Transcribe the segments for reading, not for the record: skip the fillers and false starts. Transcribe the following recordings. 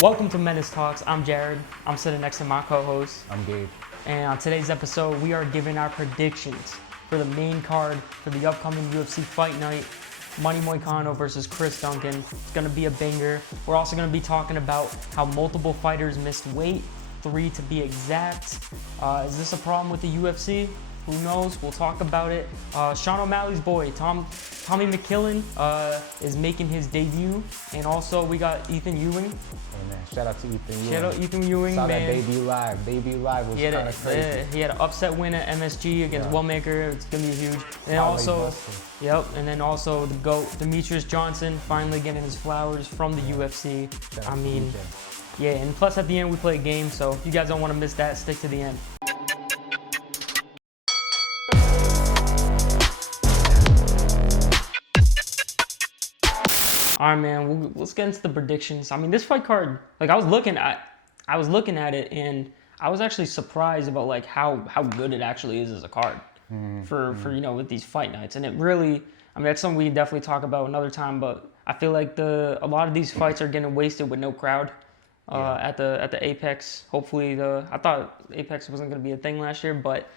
Welcome to Menace Talks. I'm Jared. I'm sitting next to my co-host. I'm Gabe. And on today's episode, we are giving our predictions for the main card for the upcoming UFC Fight Night. Money Moicano versus Chris Duncan. It's going to be a banger. We're also going to be talking about how multiple fighters missed weight, 3 to be exact. Is this a problem with the UFC? Who knows? We'll talk about it. Sean O'Malley's boy, Tommy McKillen, is making his debut. And also, we got Ethan Ewing. Hey man, shout out to Ethan Ewing. Shout out Ethan Ewing, Saw man. that debut live. Debut live was kind of crazy. He had an upset win at MSG against Wellmaker. It's going to be huge. And also, and then also the GOAT, Demetrius Johnson, finally getting his flowers from the UFC. I mean, yeah, and plus at the end we play a game, so if you guys don't want to miss that, stick to the end. All right, man. Let's get into the predictions. I mean, this fight card, like I was looking at it, and I was actually surprised about like how good it actually is as a card for with these fight nights. And it really, I mean, that's something we can definitely talk about another time. But I feel like a lot of these fights are getting wasted with no crowd at the Apex. Hopefully, I thought Apex wasn't going to be a thing last year, but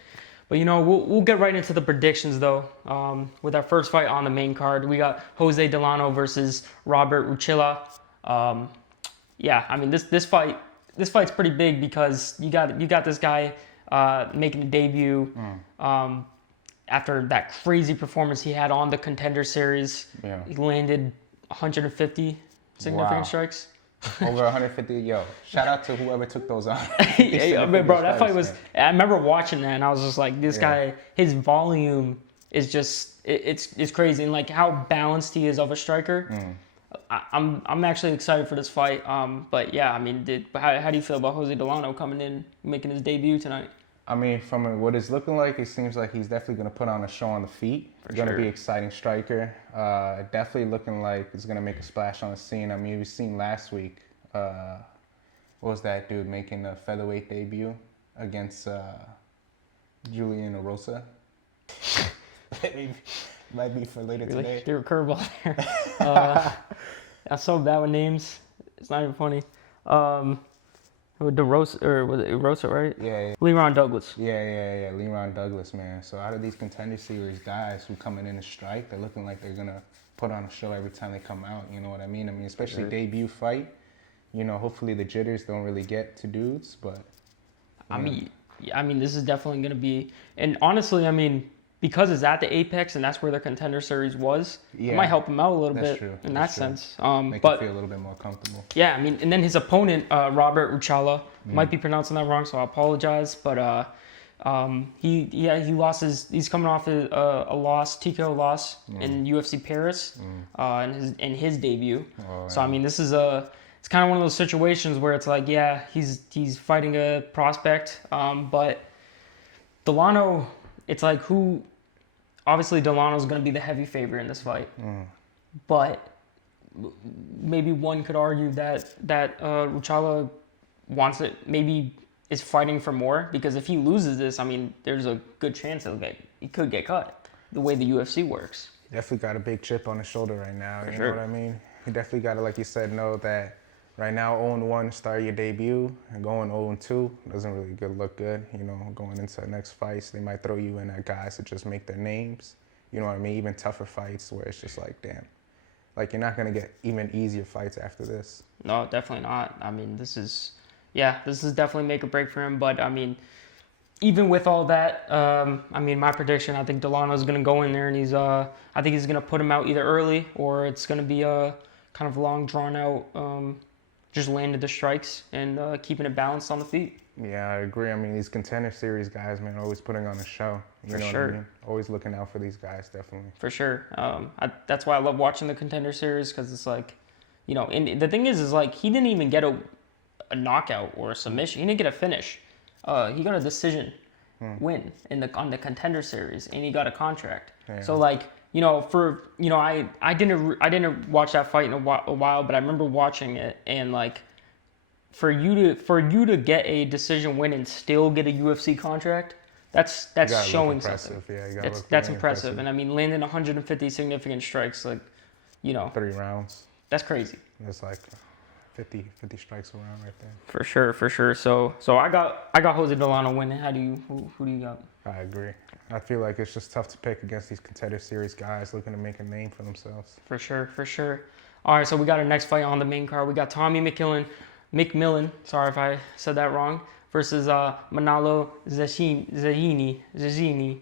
we'll get right into the predictions though. With our first fight on the main card, we got Jose Delano versus Robert Ruchila. I mean this fight's pretty big because you got this guy making a debut after that crazy performance he had on the Contender Series. Yeah. He landed 150 significant strikes. Over 150, shout out to whoever took those on. Bro, that fight was, man. I remember watching that and I was just like, this guy, his volume is just, it's crazy. And like how balanced he is of a striker. I'm actually excited for this fight. But yeah, I mean, how do you feel about Jose Delano coming in, making his debut tonight? I mean, from what it's looking like, it seems like he's definitely going to put on a show on the feet. He's going to be an exciting striker. Definitely looking like he's going to make a splash on the scene. I mean, we've seen last week, what was that dude making a featherweight debut against Julian Erosa? Might be for later today. Threw a curveball there. I'm so bad with names. It's not even funny. DeRosa, or was it Rosa, right? Yeah. Leron Douglas. Yeah. Leron Douglas, man. So out of these Contender Series guys who coming in to strike, they're looking like they're gonna put on a show every time they come out. You know what I mean? I mean, especially debut fight. Hopefully the jitters don't really get to dudes, but. I mean, this is definitely gonna be, and honestly, I mean, because it's at the Apex and that's where their Contender Series was, it might help him out a little bit in that sense. Make him feel a little bit more comfortable. Yeah, I mean, and then his opponent, Robert Ruchala, might be pronouncing that wrong, so I apologize. But he lost he's coming off a loss, TKO loss in UFC Paris, in his debut. So I mean, this is it's kind of one of those situations where it's like, yeah, he's fighting a prospect, but Delano, it's like obviously Delano's going to be the heavy favorite in this fight, but maybe one could argue that Ruchala wants it, maybe is fighting for more, because if he loses this, I mean, there's a good chance he could get cut the way the UFC works. Definitely got a big chip on his shoulder right now. You know what I mean? He definitely got to, like you said, know that right now 0-1 start your debut, and going 0-2 doesn't really look good. Going into the next fights, they might throw you in at guys to just make their names. You know what I mean? Even tougher fights where it's just like, damn, like you're not gonna get even easier fights after this. No, definitely not. I mean, this is definitely make or break for him. But I mean, even with all that, I mean, my prediction, I think Delano's gonna go in there and I think he's gonna put him out either early, or it's gonna be a kind of long, drawn out. Just landed the strikes and keeping it balanced on the feet. Yeah, I agree. I mean, these Contender Series guys, man, always putting on a show. You know what I mean? Always looking out for these guys, definitely. For sure. That's why I love watching the Contender Series, because it's like, and the thing is like he didn't even get a knockout or a submission. He didn't get a finish. He got a decision win on the Contender Series, and he got a contract. Yeah. So like, I didn't watch that fight in a while, but I remember watching it, and like, for you to get a decision win and still get a UFC contract, that's showing something. Yeah, that's impressive. And I mean, landing 150 significant strikes, like, 30 rounds. That's crazy. It's like, 50 strikes around right there. For sure, for sure. So I got Jose Delano winning. Who do you got? I agree. I feel like it's just tough to pick against these contender series guys looking to make a name for themselves. For sure, for sure. All right, so we got our next fight on the main card. We got Tommy McMillan. Sorry if I said that wrong. Versus Manalo Zazzini. Zucchini.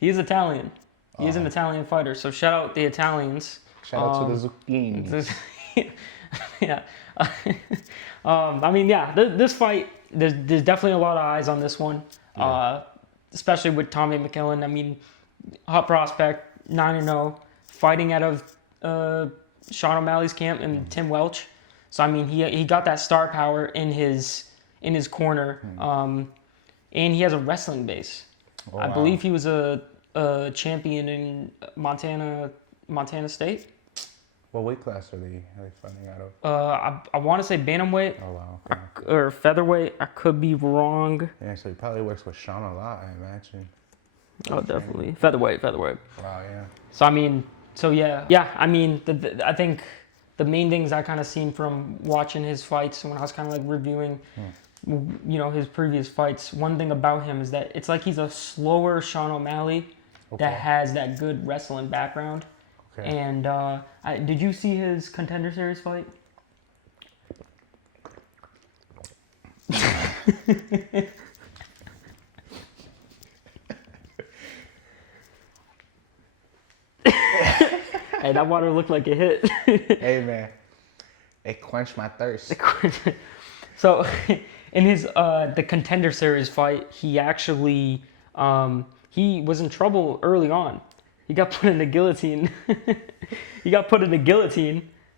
He's Italian. He's an Italian fighter. So shout out the Italians. Shout out to the Zucchini. Yeah. I mean, yeah, this fight, there's definitely a lot of eyes on this one, especially with Tommy McMillan. I mean, hot prospect, 9-0, fighting out of Sean O'Malley's camp and Tim Welch. So I mean, he got that star power in his corner, and he has a wrestling base. Oh, I believe he was a champion in Montana State. What weight class are they fighting out of? I want to say bantamweight. Oh wow. Okay. Or featherweight. I could be wrong. Yeah, so he probably works with Sean a lot, I imagine. Oh, definitely featherweight. Wow, yeah. So I mean, yeah. I mean, I think the main things I kind of seen from watching his fights when I was kind of like reviewing, his previous fights. One thing about him is that it's like he's a slower Sean O'Malley that has that good wrestling background. Okay. And did you see his Contender Series fight? Hey, that water looked like it hit. Hey, man. It quenched my thirst. So, in his the Contender Series fight, he actually he was in trouble early on. He got put in the guillotine.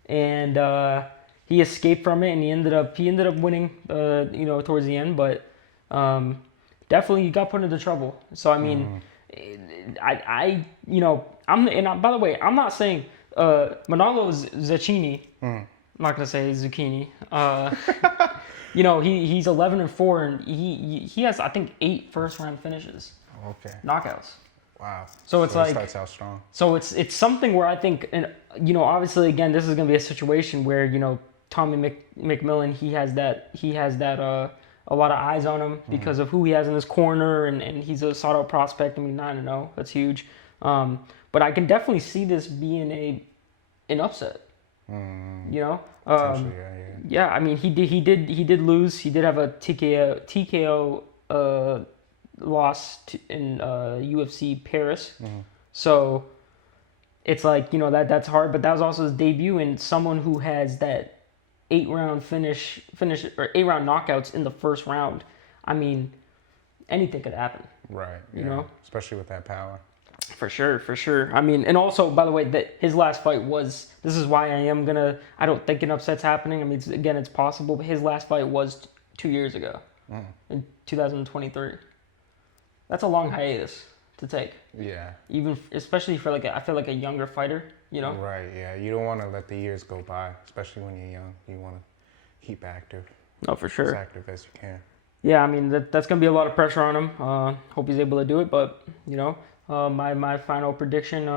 And he escaped from it, and he ended up winning. Towards the end, but definitely he got put into trouble. So I mean, by the way, I'm not saying Manalo Zaccini. I'm not gonna say zucchini. He's 11-4, and he has, I think, 8 first-round finishes. Okay. Knockouts. Wow. So it's like, starts out strong. So it's something where I think, and obviously again, this is gonna be a situation where Tommy McMillan, he has that a lot of eyes on him because of who he has in his corner, and he's a sought-out prospect. I mean, 9-0, that's huge. But I can definitely see this being an upset. Yeah. I mean, he did lose. He did have a TKO loss in UFC Paris. So it's like, that's hard, but that was also his debut, and someone who has that 8-round finish or 8-round knockouts in the first round. I mean, anything could happen. Right. Yeah. Especially with that power. For sure. I mean, and also, by the way, that his last fight was, this is why I don't think an upset's happening. I mean, it's possible, but his last fight was 2 years ago, in 2023. That's a long hiatus to take. Yeah. Especially for I feel like a younger fighter, Right, yeah. You don't want to let the years go by, especially when you're young. You want to keep active. No, for sure. As active as you can. Yeah, I mean, that's going to be a lot of pressure on him. Hope he's able to do it, but, my final prediction,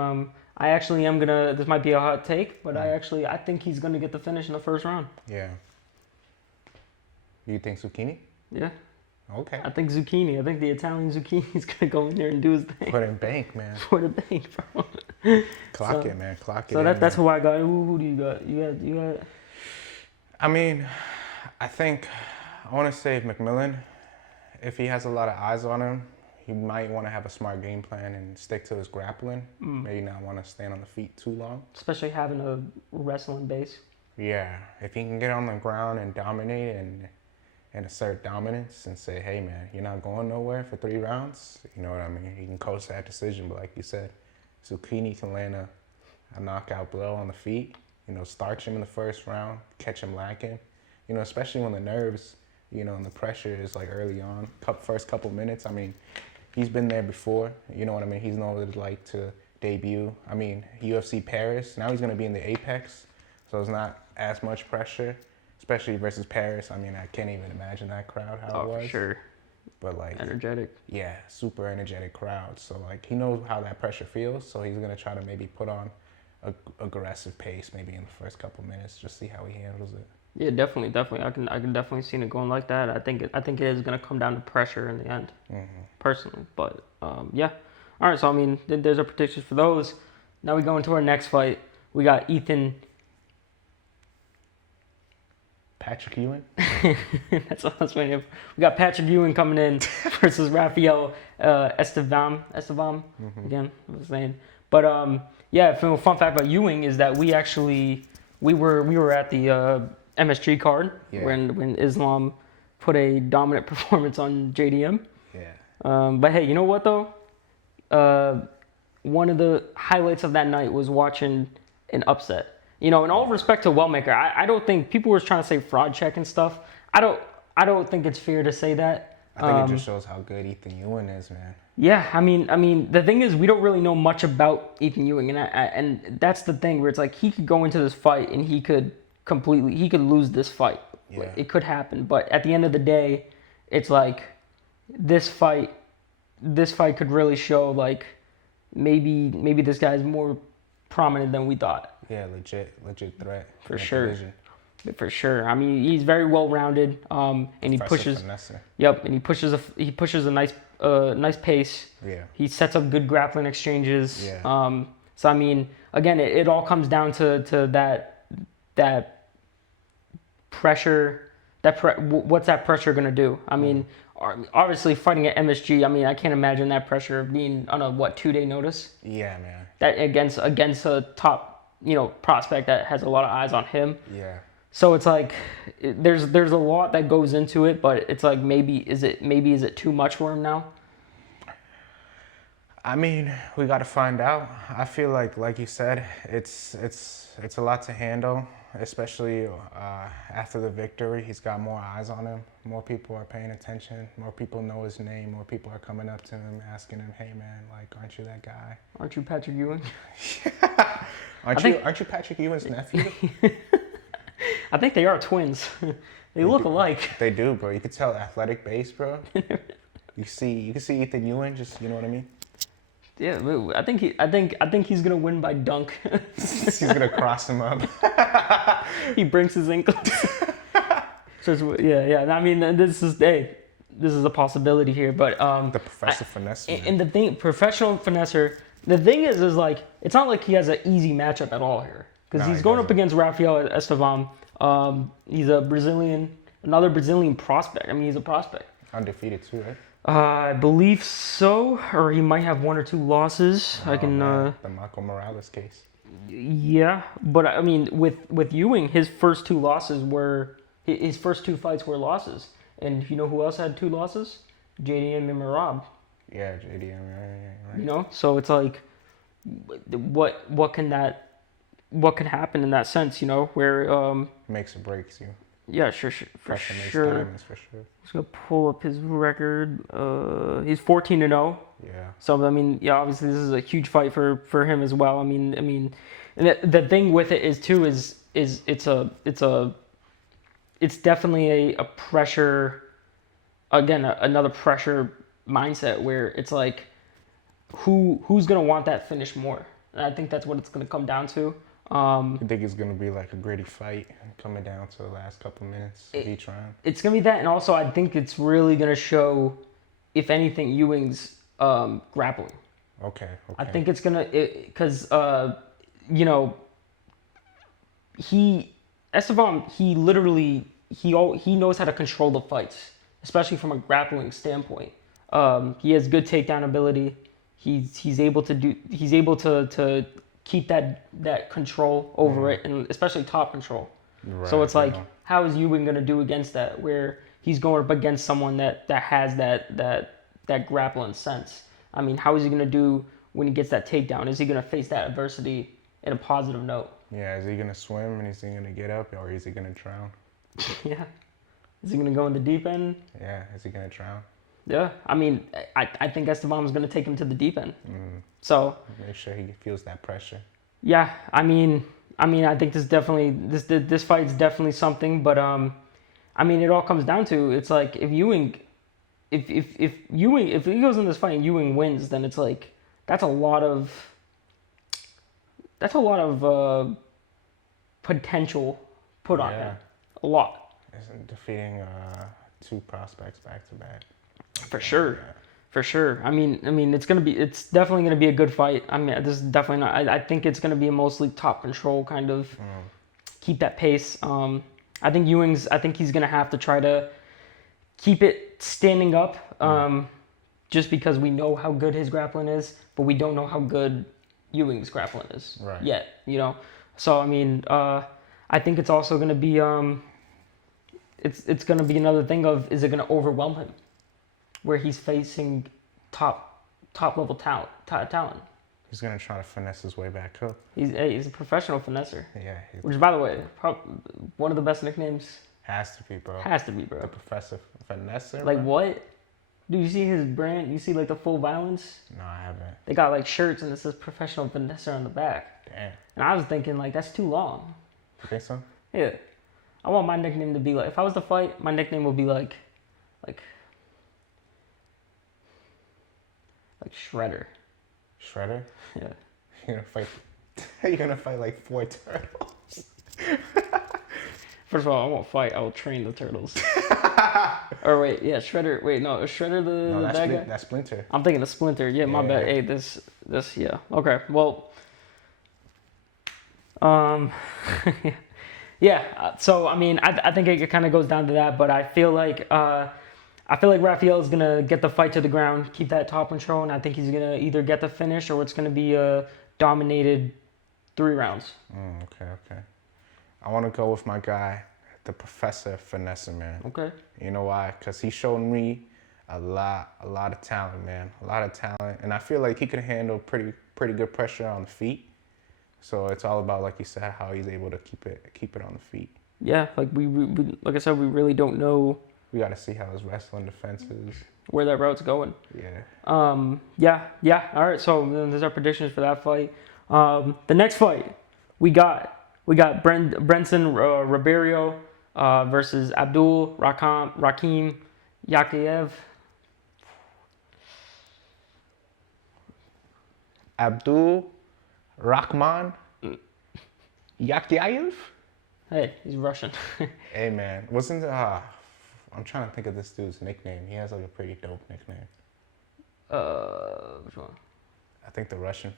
I actually am going to, this might be a hot take, but I think he's going to get the finish in the first round. Yeah. You think Zucchini? Yeah. Okay. I think Zucchini. I think the Italian Zucchini is going to go in there and do his thing. Put in bank, man. Put in bank, bro. Clock it, man. Clock it. So that's who I got. Who do you got? You got. I mean, I think I want to say McMillan. If he has a lot of eyes on him, he might want to have a smart game plan and stick to his grappling. Maybe not want to stand on the feet too long. Especially having a wrestling base. Yeah. If he can get on the ground and dominate and assert dominance and say, hey, man, you're not going nowhere for 3 rounds. You know what I mean? He can coach that decision. But like you said, Zucchini can land a knockout blow on the feet, starch him in the first round, catch him lacking, especially when the nerves, and the pressure is like early on, first couple minutes. I mean, he's been there before. You know what I mean? He's known what it's like to debut. I mean, UFC Paris. Now he's going to be in the Apex, so it's not as much pressure. Especially versus Paris. I mean, I can't even imagine that crowd, how it was. For sure. but like energetic. Yeah, super energetic crowd. So like he knows how that pressure feels. So he's gonna try to maybe put on a aggressive pace maybe in the first couple minutes, just see how he handles it. Yeah, definitely. I can definitely see it going like that. I think it is gonna come down to pressure in the end, personally. But yeah. All right. So I mean, there's our predictions for those. Now we go into our next fight. We got Ethan. Patrick Ewing. That's what I was waiting for. We got Patrick Ewing coming in versus Rafael Estevam. Again, what was his name? But yeah, fun fact about Ewing is that we were at the MSG card when Islam put a dominant performance on JDM. Yeah. But hey, you know what though? One of the highlights of that night was watching an upset. You know, in all respect to Wellmaker, I don't think people were trying to say fraud check and stuff. I don't think it's fair to say that. I think it just shows how good Ethan Ewing is, man. Yeah, I mean, the thing is, we don't really know much about Ethan Ewing, and that's the thing where it's like he could go into this fight and he could lose this fight. Yeah. It could happen, but at the end of the day, it's like this fight could really show like maybe this guy's more prominent than we thought. Yeah, legit threat. For sure. For sure. I mean, he's very well rounded. And he pushes. Finesser. Yep, and he pushes a nice pace. Yeah. He sets up good grappling exchanges. Yeah. So I mean, again, it all comes down to that pressure. What's that pressure gonna do? I mean, obviously fighting at MSG. I mean, I can't imagine that pressure of being on a 2-day notice. Yeah, man. That against a top prospect that has a lot of eyes on him. Yeah. So it's like there's a lot that goes into it, but it's like maybe is it too much for him now? I mean, we got to find out. I feel like you said, it's a lot to handle, especially after the victory. He's got more eyes on him. More people are paying attention. More people know his name. More people are coming up to him, asking him, "Hey, man, like, aren't you that guy? Aren't you Patrick Ewing? Aren't you Patrick Ewing's nephew?" I think they are twins. They look alike. They do, bro. You can tell athletic base, bro. You can see Ethan Ewing, just, you know what I mean? Yeah, I think he's gonna win by dunk. He's gonna cross him up. He breaks his ankle. So yeah. I mean, this is a possibility here, but the professional finesse. And the thing, professional finesser. The thing is like it's not like he has an easy matchup at all here because he's going up against Rafael Estevam. He's another Brazilian prospect. I mean, he's a prospect. Undefeated too, right? I believe so, or he might have 1 or 2 losses. Oh, I can. The Marco Morales case. Yeah, but I mean, with Ewing, his first 2 fights were losses, and you know who else had 2 losses? JDM and Merab. Yeah, JDM. Right. You know, so it's like, what can happen in that sense? You know, where makes or breaks you. Yeah, sure, for sure. Diamonds, for sure. Just gonna pull up his record. He's 14-0. Yeah. So I mean, yeah, obviously this is a huge fight for him as well. I mean, and the thing with it is too is it's definitely a pressure. Again, another pressure mindset where it's like, who's gonna want that finish more? And I think that's what it's gonna come down to. You think it's gonna be like a gritty fight coming down to the last couple minutes of each round? It's gonna be that, and also I think it's really gonna show, if anything, Ewing's grappling. Okay. I think it's gonna because Estevam he knows how to control the fights, especially from a grappling standpoint. He has good takedown ability. He's able to keep that control over it, and especially top control. Right, so it's like, how is Ewing gonna do against that? Where he's going up against someone that has that grappling sense. I mean, how is he gonna do when he gets that takedown? Is he gonna face that adversity in a positive note? Yeah, is he gonna swim and is he gonna get up, or is he gonna drown? Yeah, is he gonna go in the deep end? Yeah, is he gonna drown? Yeah, I mean, I think Esteban's gonna take him to the deep end. So make sure he feels that pressure. Yeah, I mean, I think this fight's definitely something, but I mean, it all comes down to, it's like if Ewing if Ewing, if he goes in this fight and Ewing wins, then it's like that's a lot of potential put on him. A lot. Defeating 2 prospects back to back. For sure. For sure. I mean, it's definitely gonna be a good fight. I mean, this is definitely not. I think it's gonna be a mostly top control kind of keep that pace. I think he's gonna have to try to keep it standing up. Just because we know how good his grappling is, but we don't know how good Ewing's grappling is yet. You know, so I mean, I think it's also gonna be it's gonna be another thing of is it gonna overwhelm him? Where he's facing top level talent. He's gonna try to finesse his way back up. He's a professional finesser. Yeah. Which, by the way, one of the best nicknames. Has to be, bro. The Professor Finesser. Like bro? what? Do you see his brand? You see like the full violence? No, I haven't. They got like shirts and it says professional finesser on the back. Damn. And I was thinking like that's too long. You think so? Yeah. I want my nickname to be like if I was to fight, my nickname would be like Shredder. Shredder? Yeah. You're gonna fight like 4 turtles. First of all, I won't fight. I will train the turtles. Or wait, yeah, Shredder. Wait, no, is Shredder the bad guy? That's Splinter. I'm thinking of Splinter. Yeah, my bad. Hey, this, yeah. Okay, well, yeah. So I mean, I think it kind of goes down to that, but I feel like Rafael is gonna get the fight to the ground, keep that top control, and I think he's gonna either get the finish or it's gonna be a dominated 3 rounds. Okay. I want to go with my guy, the Professor Finesser, man. Okay. You know why? Because he showed me a lot of talent, man. A lot of talent, and I feel like he could handle pretty good pressure on the feet. So it's all about, like you said, how he's able to keep it on the feet. Yeah, like we like I said, we really don't know. We got to see how his wrestling defense is. Where that route's going. Yeah. Yeah. All right. So then there's our predictions for that fight. The next fight, we got Brenson Ribeiro versus Abdul Rakim Yakiyev. Abdul Rahman Yakiyev? Hey, he's Russian. Hey, man. I'm trying to think of this dude's nickname. He has like a pretty dope nickname. Which one? I think the Russian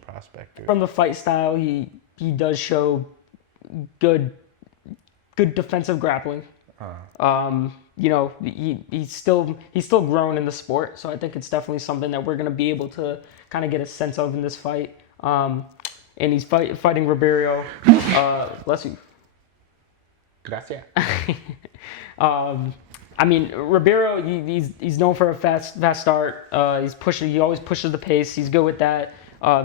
prospect dude. From the fight style, he does show good defensive grappling. You know, he's still growing in the sport, so I think it's definitely something that we're gonna be able to kind of get a sense of in this fight. And he's fighting Ribeiro. Bless you. Gracias. I mean, Ribeiro, he's known for a fast start. He always pushes the pace. He's good with that.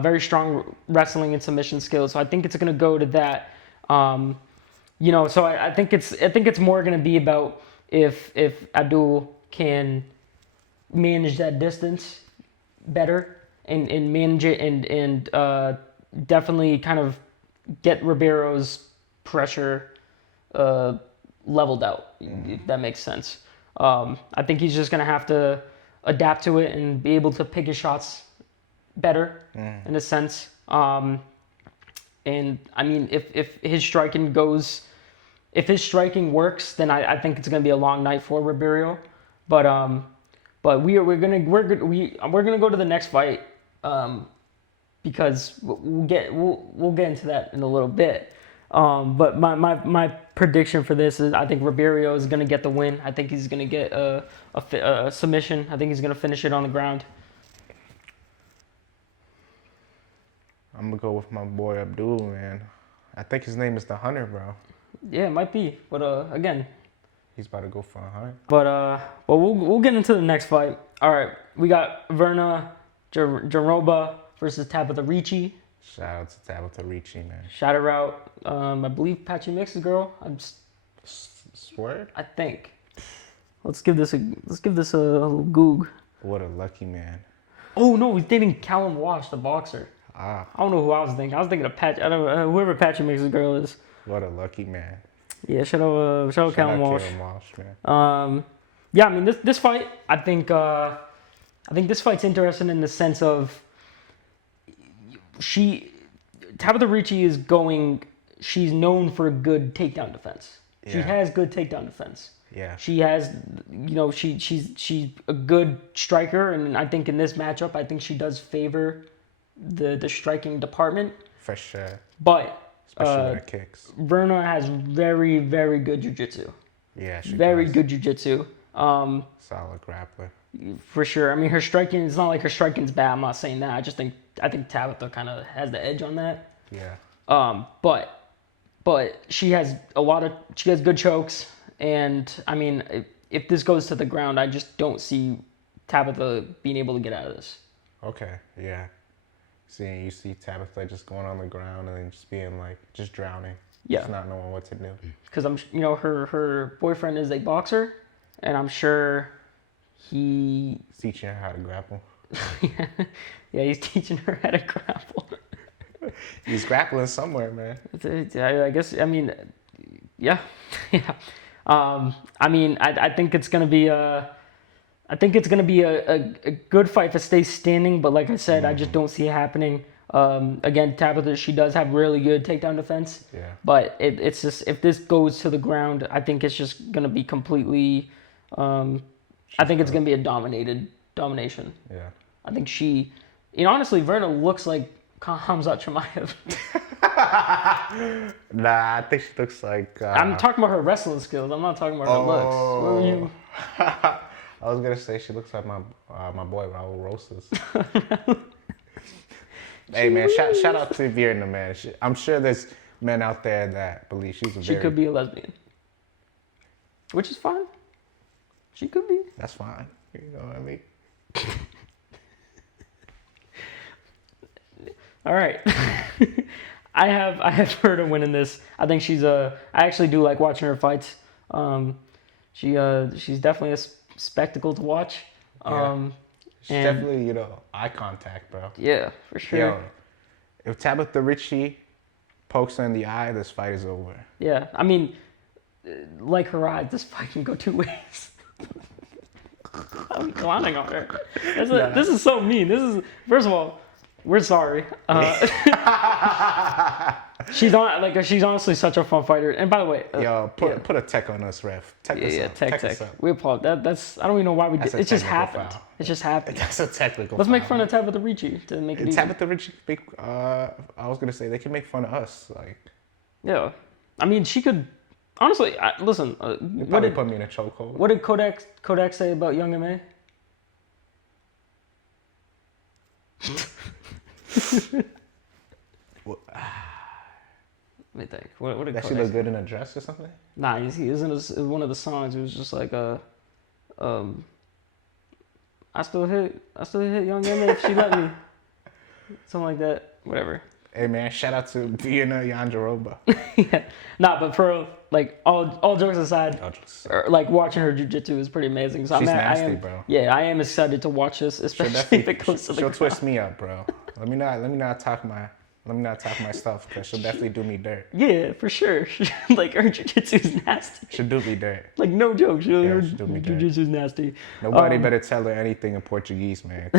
Very strong wrestling and submission skills. So I think it's gonna go to that. You know, so I think it's more gonna be about if Abdul can manage that distance better and manage it and definitely kind of get Ribeiro's pressure leveled out, if that makes sense. I think he's just gonna have to adapt to it and be able to pick his shots better in a sense. And I mean, if his striking works, then I think it's gonna be a long night for Ribeiro. But we're gonna go to the next fight because we'll get into that in a little bit. But my prediction for this is I think Ribeiro is gonna get the win. I think he's gonna get a submission. I think he's gonna finish it on the ground. I'm gonna go with my boy Abdul, man. I think his name is the Hunter, bro. Yeah, it might be, but again, he's about to go for a hunt. But we'll get into the next fight. All right, we got Verna Jaroba versus Tabitha Ricci. Shout out to Tabitha Ricci, man. Shout her out. I believe Patchy Mix's girl. Swear? I think. Let's give this a little goog. What a lucky man. Oh no, he's dating Callum Walsh, the boxer. I don't know who I was thinking. I was thinking of Patch. I don't know whoever Patchy Mix's girl is. What a lucky man. Yeah, shout out Callum Walsh. Man. Yeah, I mean this fight, I think this fight's interesting in the sense of Tabitha Ricci is going. She's known for a good takedown defense. Yeah. She has good takedown defense. Yeah. She has, she's a good striker, and I think in this matchup, I think she does favor the striking department. For sure. But especially with her kicks. Verna has very, very good jiu-jitsu. Yeah, she very does. good jiu-jitsu. Solid grappler. For sure. I mean, her striking, it's not like her striking's bad. I'm not saying that. I think Tabitha kind of has the edge on that. Yeah. But she has good chokes, and I mean, if this goes to the ground, I just don't see Tabitha being able to get out of this. Okay, yeah. You see Tabitha just going on the ground and just being like, just drowning. Yeah. Just not knowing what to do. Because her boyfriend is a boxer, and I'm sure he's teaching her how to grapple. Yeah, he's teaching her how to grapple. He's grappling somewhere, man. I guess. I mean, yeah, yeah. I mean, I think it's gonna be a good fight if it stays standing. But like I said, I just don't see it happening. Again, Tabitha, she does have really good takedown defense. Yeah. But it's just, if this goes to the ground, I think it's just gonna be completely. I think it's gonna be a domination. Yeah. I think honestly, Verna looks like Khamzat Chimaev. Nah, I think she looks like. I'm talking about her wrestling skills. I'm not talking about her looks. What were you? I was gonna say she looks like my boy Raul Rosas. Hey man, shout out to Virna, man. I'm sure there's men out there that believe she could be a lesbian, which is fine. She could be. That's fine. You know what I mean? All right. I have her winning this. I think I actually do like watching her fights. She's definitely a spectacle to watch. She's definitely, eye contact, bro. Yeah, for sure. Yo, if Tabitha Ricci pokes her in the eye, this fight is over. Yeah, I mean, like her eyes, this fight can go two ways. I'm clowning on her. This is so mean. First of all, we're sorry. She's honestly such a fun fighter. And by the way, put a tech on us, ref. Tech us up. We apologize. That's I don't even know why we did. It just happened. Foul. It just happened. That's a technical. Let's foul. make fun of Tabitha Ricci to make it easy. Tabitha Ricci, I was gonna say they can make fun of us, like. Yeah, I mean she could. Honestly, listen. You probably put me in a chokehold. What did Kodak say about Young M.A.? Let me think. What did that she look good in a dress or something? Nah, he was in one of the songs. It was just like I still hit Young M.A. if she let me. Something like that. Whatever. Hey man, shout out to Diana Yanjaroba. Yeah. Nah, but for like all jokes aside, like watching her jiu-jitsu is pretty amazing. So She's nasty, bro. Yeah, I am excited to watch this, especially if it goes to the ground. She'll twist me up, bro. Let me not talk my stuff, because she'll definitely do me dirt. Yeah, for sure. Like, her jiu-jitsu is nasty. She'll do me dirt. Like, no joke. Her do me dirt. jiu-jitsu is nasty. Nobody better tell her anything in Portuguese, man.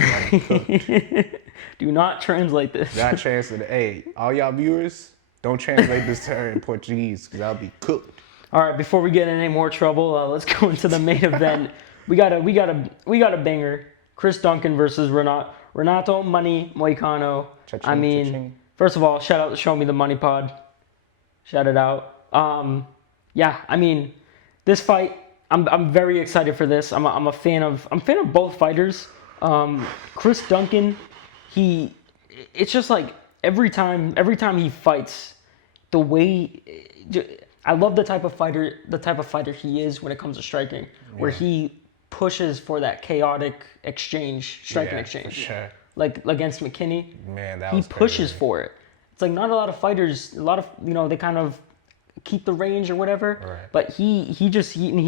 Do not translate this. Not translate. Hey, all y'all viewers, don't translate this to her in Portuguese, because I'll be cooked. All right, before we get in any more trouble, let's go into the main event. We got a banger. Chris Duncan versus Renato Money Moicano. Cha-ching. First of all, shout out to Show Me the Money Pod. Shout it out. Yeah, I mean, this fight, I'm very excited for this. I'm a fan of both fighters. Chris Duncan, it's just like every time he fights, the way I love the type of fighter he is when it comes to striking, where he pushes for that chaotic striking exchange. For sure. Like against McKinney, man, he pushes for it. It's like not a lot of fighters. A lot of they kind of keep the range or whatever. Right. But he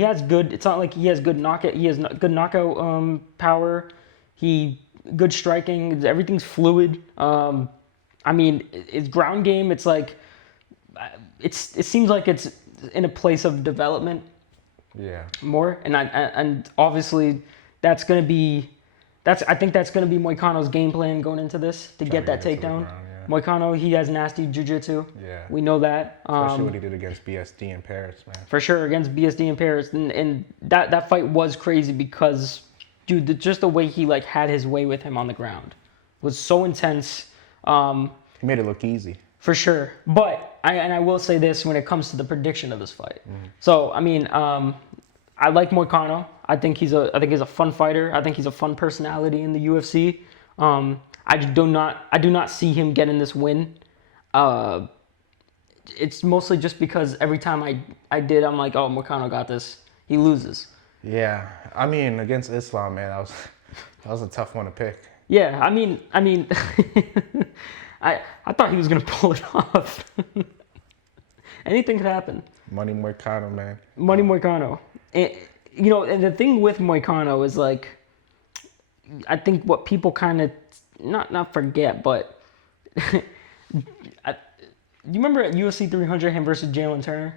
has good. It's not like he has good knockout. He has good knockout power. Good striking. Everything's fluid. I mean, it's ground game. It's like it seems like it's in a place of development. Yeah. more, and obviously I think that's gonna be Moicano's game plan going into this to get that takedown. Moicano, he has nasty jiu-jitsu. Yeah. We know that. Especially what he did against BSD in Paris, man. For sure, against BSD in Paris, and that fight was crazy because, dude, just the way he like had his way with him on the ground was so intense. He made it look easy. For sure, but I will say this when it comes to the prediction of this fight. So I mean, I like Moicano. I think he's a fun fighter. I think he's a fun personality in the UFC. I do not see him getting this win. It's mostly just because every time I did, I'm like, oh, Moicano got this. He loses. Yeah, I mean, against Islam, man, that was a tough one to pick. Yeah, I mean, I thought he was gonna pull it off. Anything could happen. Money Moicano, man. Money Moicano. And the thing with Moicano is like, I think what people kind of not forget, but do you remember at UFC 300 him versus Jalen Turner?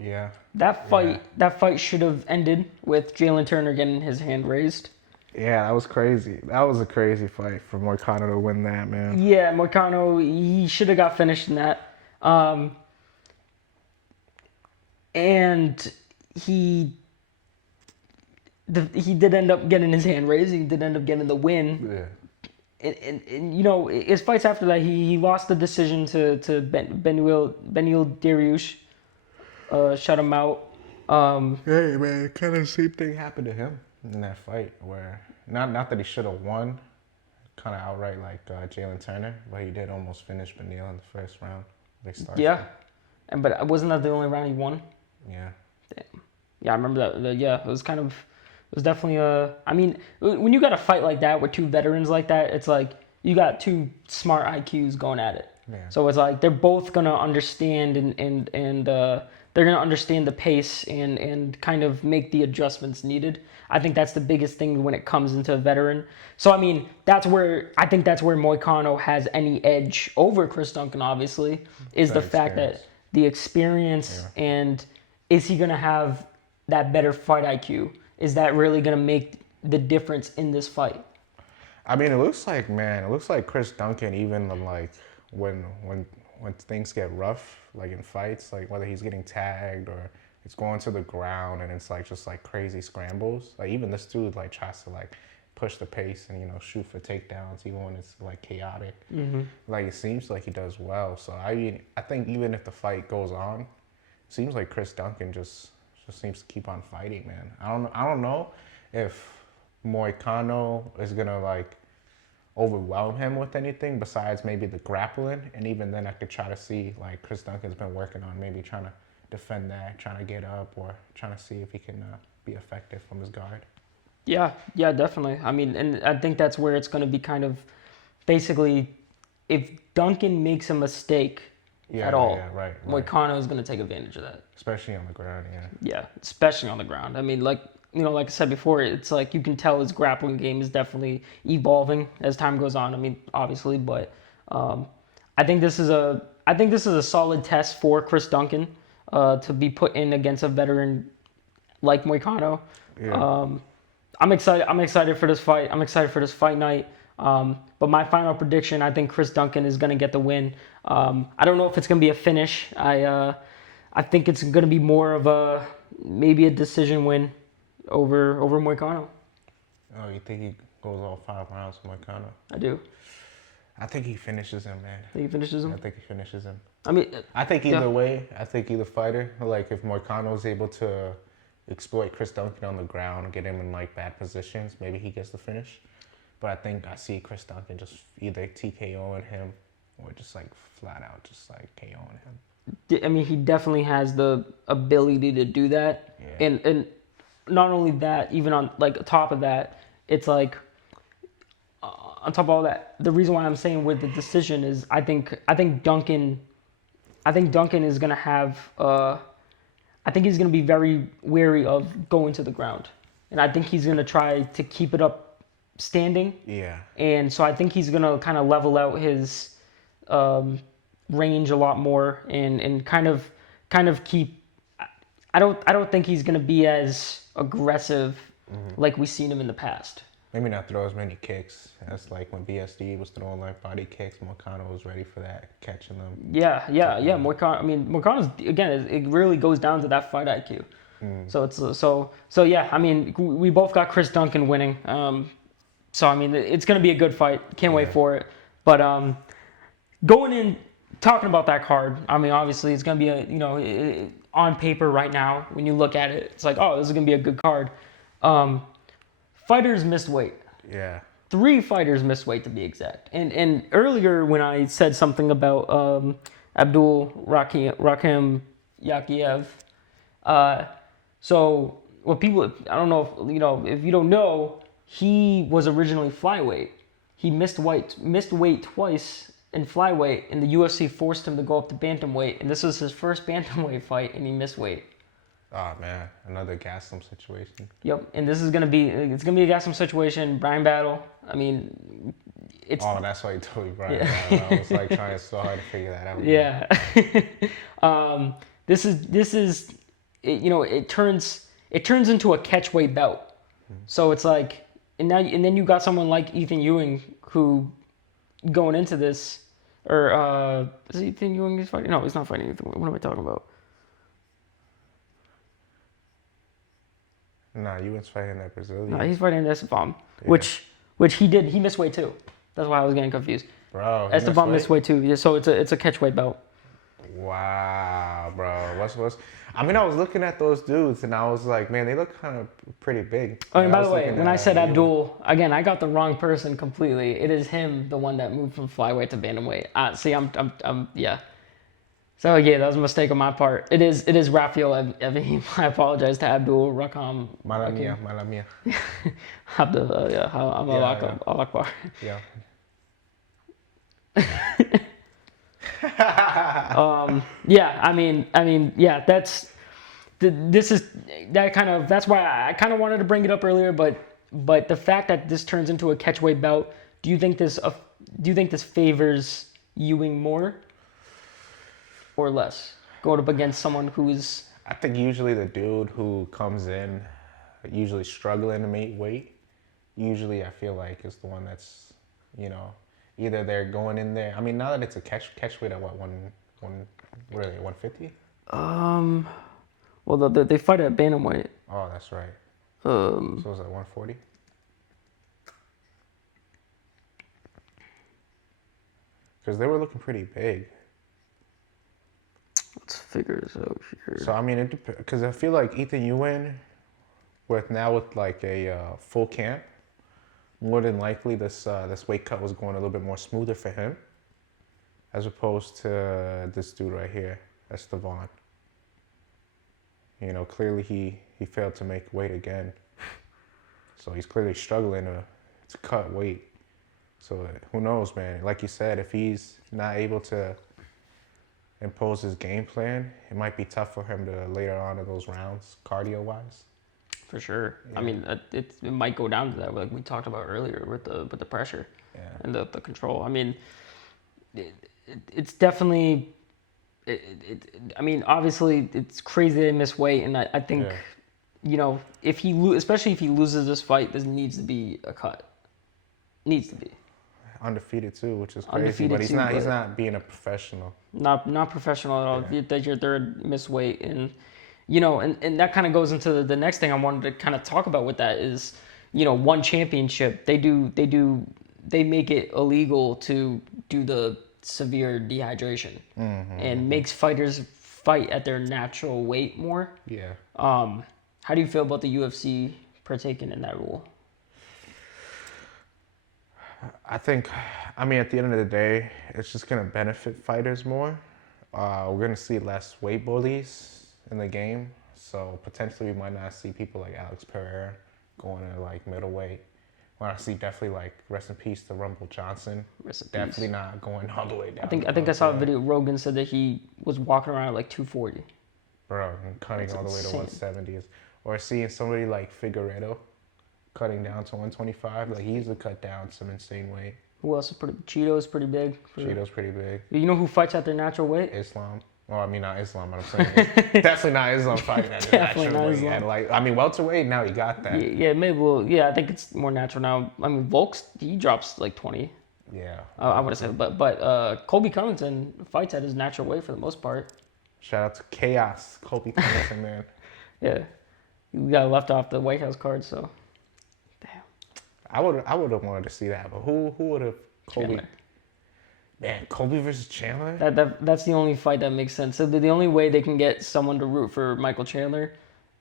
Yeah. That fight should have ended with Jalen Turner getting his hand raised. Yeah, that was crazy. That was a crazy fight for Moicano to win that, man. Yeah, Moicano, he should have got finished in that. And he did end up getting his hand raised. He did end up getting the win. Yeah. And you know, his fights after that, he lost the decision to Beneil Dariush. Shut him out. Hey, man, kind of the same thing happened to him in that fight where, not that he should have won, kind of outright like Jalen Turner, but he did almost finish Beneil in the first round. They started. Yeah. But wasn't that the only round he won? Yeah. Damn. Yeah, I remember that. Yeah, it was definitely I mean, when you got a fight like that with two veterans like that, it's like you got two smart IQs going at it. Yeah. So it's like they're both gonna understand and they're gonna understand the pace and kind of make the adjustments needed. I think that's the biggest thing when it comes into a veteran. So I mean, I think that's where Moicano has any edge over Chris Duncan. Obviously, is the fact that the experience and is he gonna have that better fight IQ? Is that really gonna make the difference in this fight? I mean, it looks like Chris Duncan, even like when things get rough, like in fights, like whether he's getting tagged or it's going to the ground and it's like just like crazy scrambles. Like even this dude like tries to like push the pace and shoot for takedowns even when it's like chaotic. Mm-hmm. Like it seems like he does well. So I mean, I think even if the fight goes on, it seems like Chris Duncan just seems to keep on fighting, man. I don't know if Moicano is gonna like overwhelm him with anything besides maybe the grappling, and even then I could try to see like Chris Duncan's been working on maybe trying to defend that, trying to get up, or trying to see if he can be effective from his guard. Yeah, definitely. I mean, and I think that's where it's going to be kind of basically if Duncan makes a mistake at all, right. Moicano is going to take advantage of that. Especially on the ground, yeah. Yeah, especially on the ground. I mean, like I said before, it's like you can tell his grappling game is definitely evolving as time goes on. I mean, obviously, but I think this is a solid test for Chris Duncan to be put in against a veteran like Moicano. Yeah. I'm excited for this fight. I'm excited for this fight night. But my final prediction, I think Chris Duncan is going to get the win. I don't know if it's going to be a finish. I think it's going to be more of maybe a decision win over Moicano. Oh, you think he goes all 5 rounds with Moicano? I do. I think he finishes him, man. Think he finishes him? I think he finishes him. I mean, I think either way. I think either fighter, like if Moicano is able to exploit Chris Duncan on the ground, get him in like bad positions, maybe he gets the finish. But I think I see Chris Duncan just either TKOing him or just like flat out just like KOing him. I mean, he definitely has the ability to do that. Yeah. And not only that, even on like top of that, it's like on top of all that, the reason why I'm saying with the decision is I think Duncan is gonna have I think he's gonna be very wary of going to the ground, and I think he's gonna try to keep it up standing. Yeah. And so I think he's gonna kind of level out his range a lot more and kind of keep. I don't think he's gonna be as aggressive like we've seen him in the past. Maybe not throw as many kicks as like when BSD was throwing like body kicks. Moicano was ready for that, catching them. Yeah. Moicano. I mean, Moicano's again. It really goes down to that fight IQ. So it's so yeah. I mean, we both got Chris Duncan winning. So I mean, it's gonna be a good fight. Can't wait for it. But going in, talking about that card. I mean, obviously, it's gonna be on paper right now. When you look at it, it's like, oh, this is gonna be a good card. Fighters missed weight. Yeah. 3 fighters missed weight to be exact. And earlier when I said something about Abdul Rakhim Yakiev, so what people, I don't know if you don't know, he was originally flyweight. He missed weight twice in flyweight, and the UFC forced him to go up to bantamweight, and this was his first bantamweight fight, and he missed weight. Oh man, another Gaslam situation. Yep, and it's gonna be a Gaslam situation, Brian battle. I mean, it's. Oh, that's why you told me Brian. Yeah. I was like trying so hard to figure that out. Yeah. This is, it turns into a catchweight bout. So it's like, and then you got someone like Ethan Ewing who, going into this, or is it Ethan Ewing he's fighting? No, he's not fighting Ethan. What am I talking about? Nah, Ewing's fighting that Brazilian. No, he's fighting Esteban, which he missed weight too. That's why I was getting confused. Bro, Esteban missed weight too. Yeah, so it's a catchweight bout. Wow, bro. What's? I mean, I was looking at those dudes and I was like, man, they look kind of pretty big. Oh, and by the way, when I said Abdul, again, I got the wrong person completely. It is him, the one that moved from flyweight to bantamweight. See, I'm yeah. So yeah, that was a mistake on my part. It is Rafael Evahim. I apologize to Abdul Rakham. Mala mia. Abdul, yeah, I'm Allah Akbar. Yeah. Yeah, I mean, yeah, that's why I kind of wanted to bring it up earlier, but the fact that this turns into a catchweight bout, do you think this favors Ewing more or less, going up against someone who's? I think usually the dude who comes in, usually struggling to make weight, usually I feel like is the one that's, either they're going in there. I mean, now that it's a catchweight at what, what are they, 150? Well, they fight at bantamweight. Oh, that's right. So is that 140? Because they were looking pretty big. Let's figure this out here. So I mean, because I feel like Ethan Ewing, with like a full camp, more than likely this weight cut was going a little bit more smoother for him, as opposed to this dude right here, Esteban. Clearly he failed to make weight again, so he's clearly struggling to cut weight. So who knows, man? Like you said, if he's not able to impose his game plan, it might be tough for him to later on in those rounds, cardio-wise. For sure. Yeah. I mean, it might go down to that, like we talked about earlier, with the pressure and the control. I mean, it's definitely. I mean, obviously, it's crazy they miss weight, and I think, if especially if he loses this fight, this needs to be a cut. Needs to be. Undefeated too, which is crazy. But he's not being a professional. Not professional at all. Yeah. That's your third miss weight, and and that kind of goes into the next thing I wanted to kind of talk about with that is, one championship they make it illegal to do the severe dehydration, and makes fighters fight at their natural weight more. Yeah. How do you feel about the UFC partaking in that rule? I think, at the end of the day, it's just going to benefit fighters more. We're going to see less weight bullies in the game. So potentially we might not see people like Alex Pereira going to like middleweight. Well, I see definitely like rest in peace to Rumble Johnson. Definitely not going all the way down. I think I saw a video. Rogan said that he was walking around at like 240. Bro, and cutting all the way to 170s. Or seeing somebody like Figueiredo cutting down to 125. Like, he used to cut down some insane weight. Who else is pretty? Cheeto's pretty big. Cheeto's pretty big. You know who fights at their natural weight? Islam. Well, I mean, not Islam, but I'm saying definitely not Islam fighting at the Definitely natural not weight. Islam. And like, I mean, welterweight, now you got that. Yeah, maybe I think it's more natural now. I mean, Volk's, he drops like 20. Yeah. I would have said, but Colby Covington fights at his natural weight for the most part. Shout out to Chaos, Colby Covington, man. Yeah, we got left off the White House card, so damn. I would have wanted to see that, but who would have Colby? Chandler. Man, Colby versus Chandler. That's the only fight that makes sense. So the only way they can get someone to root for Michael Chandler,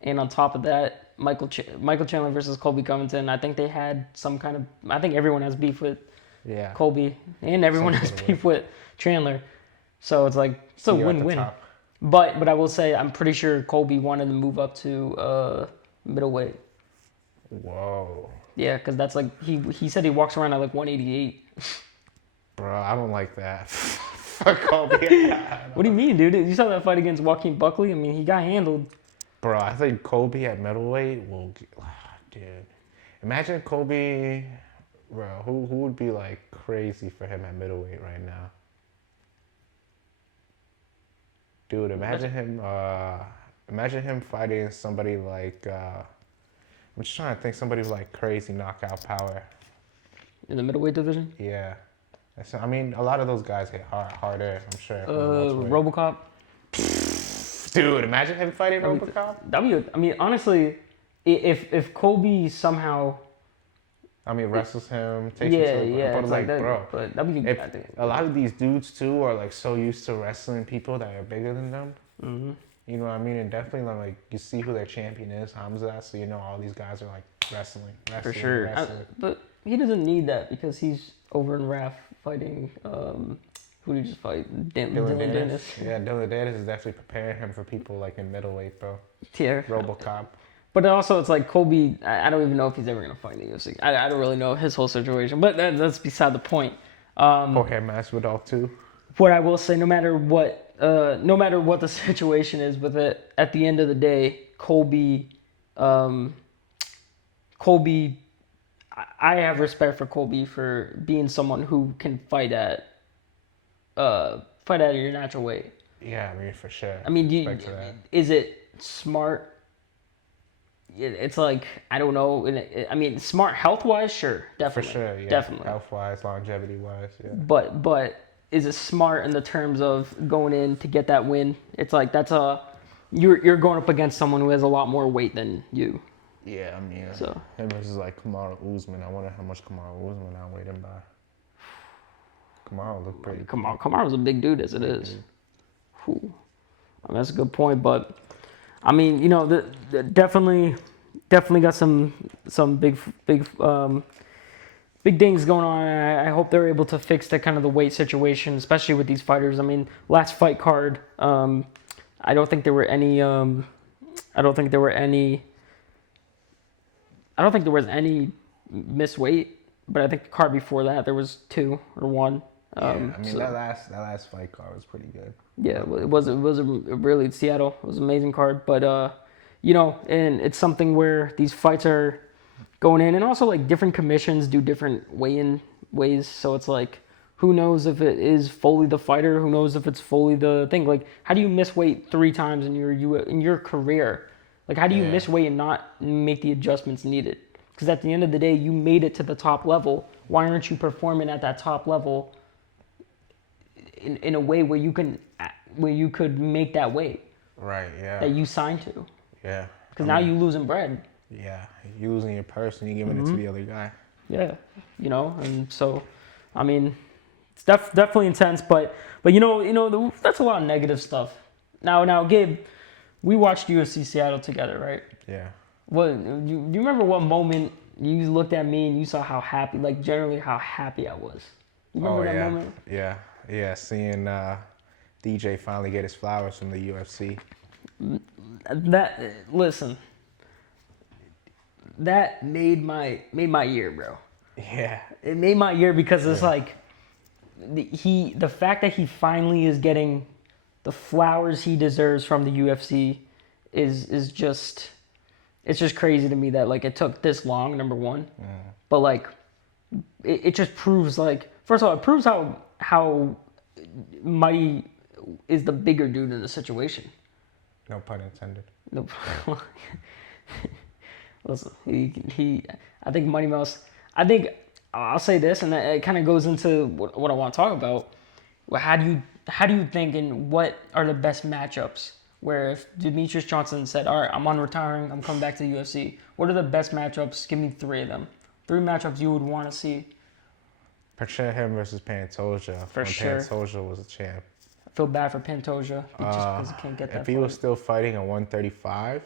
and on top of that, Michael Chandler versus Colby Covington. I think they had some kind of. I think everyone has beef with Colby, and everyone has beef with Chandler. So it's like it's a win-win. But I will say I'm pretty sure Colby wanted to move up to middleweight. Whoa. Yeah, because that's like he said he walks around at like 188. Bro, I don't like that. Fuck Colby. What do you mean, dude? You saw that fight against Joaquin Buckley? I mean, he got handled. Bro, I think Colby at middleweight will... dude. Imagine Colby... Bro, who would be, like, crazy for him at middleweight right now? Dude, imagine him fighting somebody like... I'm just trying to think somebody with, like, crazy knockout power. In the middleweight division? Yeah. I mean, a lot of those guys hit harder, I'm sure. RoboCop? Dude, imagine him fighting RoboCop. I mean, honestly, if Colby somehow... I mean, wrestles him, takes him to the but it's like that, bro. But that'd be a lot of these dudes, too, are, like, so used to wrestling people that are bigger than them. Mm-hmm. You know what I mean? And definitely, like, you see who their champion is, Hamza, so you know all these guys are, like, wrestling. For sure. But he doesn't need that because he's over in RAF fighting, who did he just fight? Dylan Dennis. Yeah, Dylan Dennis is definitely preparing him for people, like, in middleweight, bro. Yeah. RoboCop. But also, it's like Colby, I don't even know if he's ever going to fight in the UFC. I don't really know his whole situation, but that's beside the point. Jorge Masvidal, too. What I will say, no matter what the situation is with it, at the end of the day, Colby, I have respect for Colby for being someone who can fight at your natural weight. Yeah, I mean, for sure. I mean, is it smart? It's like, I don't know. I mean, smart health-wise, sure, definitely. For sure, yeah. Definitely. Health-wise, longevity-wise, yeah. But is it smart in the terms of going in to get that win? It's like you're going up against someone who has a lot more weight than you. Yeah, I mean, him versus like Kamaru Usman. I wonder how much Kamaru Usman outweighed him by. Kamaru looked pretty. Kamaru's a big dude as it is. I mean, that's a good point, but I mean, you know, definitely got some big things going on. I hope they're able to fix the kind of the weight situation, especially with these fighters. I mean, last fight card, I don't think there was any missed weight, but I think the card before that there was 2 or 1. I mean, that last fight card was pretty good. Yeah, it was a really Seattle. It was an amazing card, but you know, and it's something where these fights are going in, and also like different commissions do different weigh-in ways. So it's like, who knows if it is fully the fighter? Who knows if it's fully the thing? Like, how do you miss weight 3 times in your career? Like, how do you miss weight and not make the adjustments needed? Because at the end of the day, you made it to the top level. Why aren't you performing at that top level in a way where you could make that weight? Right. Yeah. That you signed to. Yeah. Because now you're losing bread. Yeah, you're losing your purse and you're giving it to the other guy. Yeah, you know, and so, I mean, it's definitely intense, but you know, that's a lot of negative stuff. Now, Gabe, we watched UFC Seattle together, right? Yeah. Do you remember what moment you looked at me and you saw how happy, like generally how happy I was? You remember that moment? Yeah, seeing DJ finally get his flowers from the UFC. That made my year, bro. Yeah. It made my year because it's like the fact that he finally is getting the flowers he deserves from the UFC is just, it's just crazy to me that like it took this long, number one. But like it just proves, like, first of all, it proves how mighty is the bigger dude in the situation. No pun intended. No. Listen, I think Money Mouse. I think I'll say this, and it kind of goes into what I want to talk about. Well, how do you think, and what are the best matchups? Where if Demetrius Johnson said, "All right, I'm retiring. I'm coming back to the UFC." What are the best matchups? Give me 3 of them. 3 matchups you would want to see. Picture him versus Pantoja. For sure. Pantoja was a champ. I feel bad for Pantoja just because he can't get that. If he was still fighting at 135,